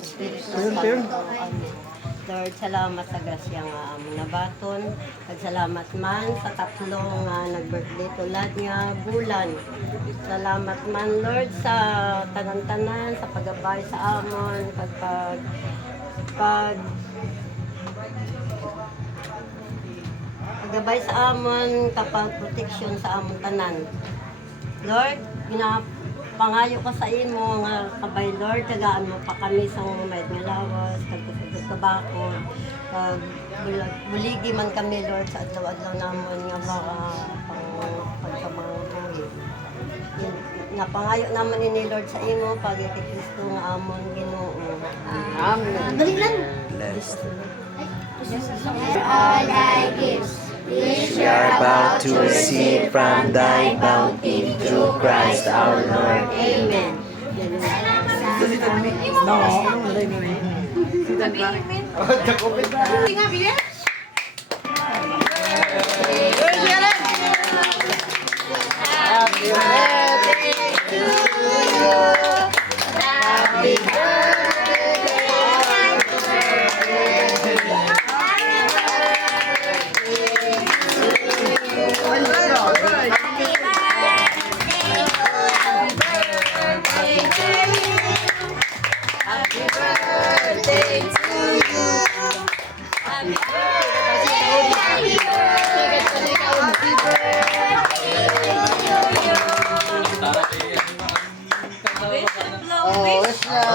Espiritu Santo. Amen. Lord, salamat sa grasya nga among nabaton. Salamat man sa tatlong nag-birthday tulad nga bulan. Salamat man, Lord, sa tanan-tanan, sa paggabay sa amon, paggabay sa amon, kapag protection sa amon tanan. Lord, pinapangayo ko sa imo nga kabay, Lord, tagaan mo pa kami sa mga nga lawas, kabako, buligi man kami, Lord, sa adlaw-adlaw namon nga baka pagkamanguhi. Napangayo naman ini, Lord, sa imo pag kay Kristo nga amon Ginoo. Amen. Dali lang. All thy gifts, which We are about to receive from thy bounty through Christ our Lord. Amen.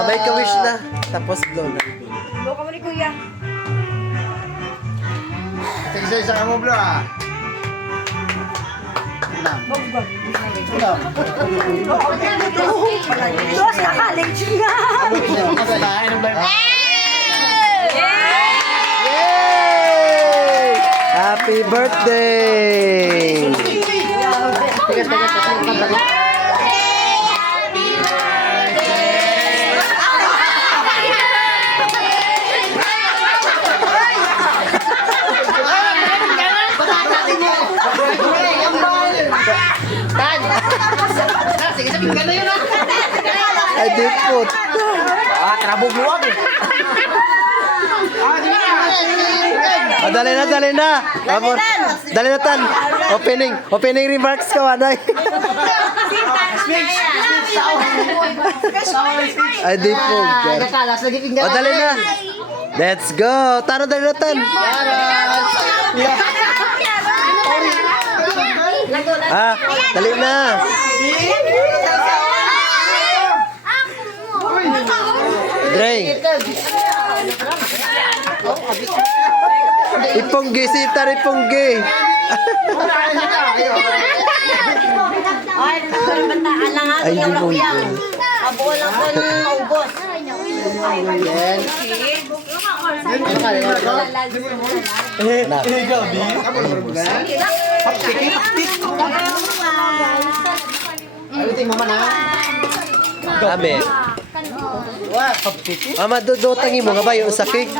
May ka-wish na. Tapos blow na. Blow ka mo ni Kuya. Isa-isa ka mo, bro, ah. Dos na college nga. Yay! Happy birthday! Sige, sabihin ka na yun, ah. Ay, di po. Trabog luwag, eh. Dali na, dali na. Vamos. Dali na, Tan. Opening remarks ka, Wanay. Ay, di po. Nakalas, lagi tinggal. Dali na. Let's go. Tara, dali na, Tan. Dali na. Dre. Iponggi, si Tar Iponggi. Ay, bataan lang nga. Ay, di po. Abo lang ko nung maubos. Amen. Ama, dudotang mo nga ba yung sa cake?